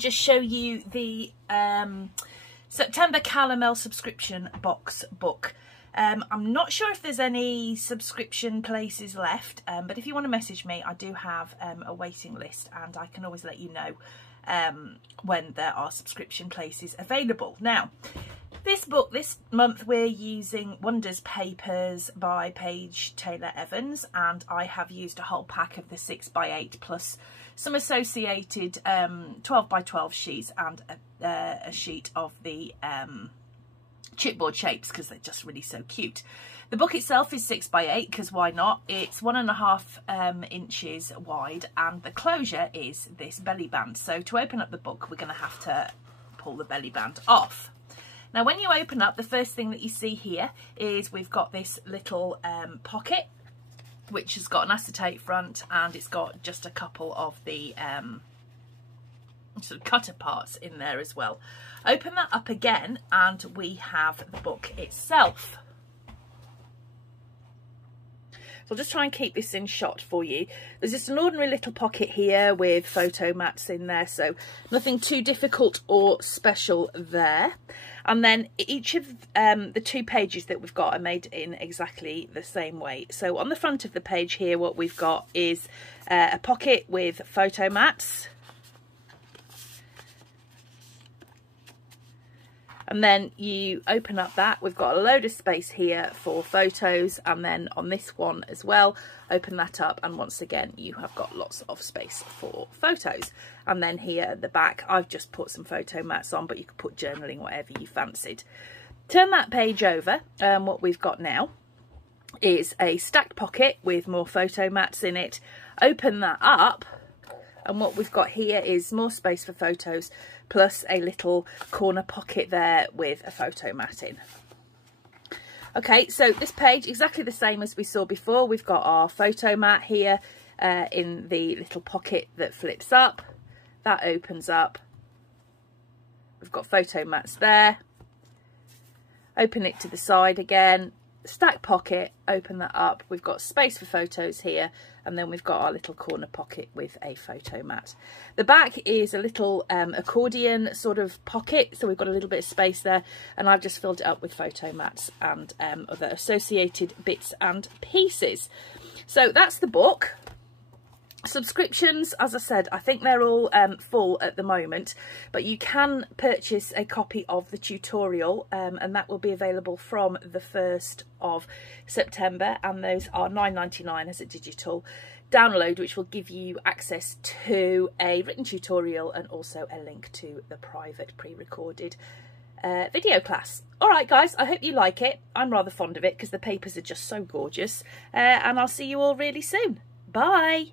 just show you the September Calamel subscription box book. I'm not sure if there's any subscription places left, but if you want to message me, I do have a waiting list, and I can always let you know when there are subscription places available. Now, this book, this month, we're using Wonders Papers by Paige Taylor Evans, and I have used a whole pack of the 6x8 plus some associated 12x12 sheets and a sheet of the chipboard shapes, because they're just really so cute. The book itself is 6x8 because why not? It's 1.5 inches wide, and the closure is this belly band. So to open up the book, we're going to have to pull the belly band off. Now, when you open up, the first thing that you see here is we've got this little pocket, which has got an acetate front, and it's got just a couple of the sort of cutter parts in there as well. Open that up again, and we have the book itself. So I'll just try and keep this in shot for you. There's just an ordinary little pocket here with photo mats in there, so nothing too difficult or special there. And then each of the 2 pages that we've got are made in exactly the same way. So on the front of the page here, what we've got is a pocket with photo mats. And then you open up that, we've got a load of space here for photos, and then on this one as well, open that up, and once again you have got lots of space for photos. And then here at the back, I've just put some photo mats on, but you could put journaling, whatever you fancied. Turn that page over, what we've got now is a stacked pocket with more photo mats in it. Open that up, and what we've got here is more space for photos, plus a little corner pocket there with a photo mat in. Okay, so this page, exactly the same as we saw before. We've got our photo mat here in the little pocket that flips up. That opens up. We've got photo mats there. Open it to the side again. Stack pocket, open that up. We've got space for photos here, and then we've got our little corner pocket with a photo mat. The back is a little accordion sort of pocket, so we've got a little bit of space there, and I've just filled it up with photo mats and other associated bits and pieces. So that's the book. Subscriptions, as I said, I think they're all full at the moment, but you can purchase a copy of the tutorial, and that will be available from the 1st of September, and those are £9.99 as a digital download, which will give you access to a written tutorial and also a link to the private pre-recorded video class. All right, guys, I hope you like it. I'm rather fond of it because the papers are just so gorgeous, and I'll see you all really soon. Bye.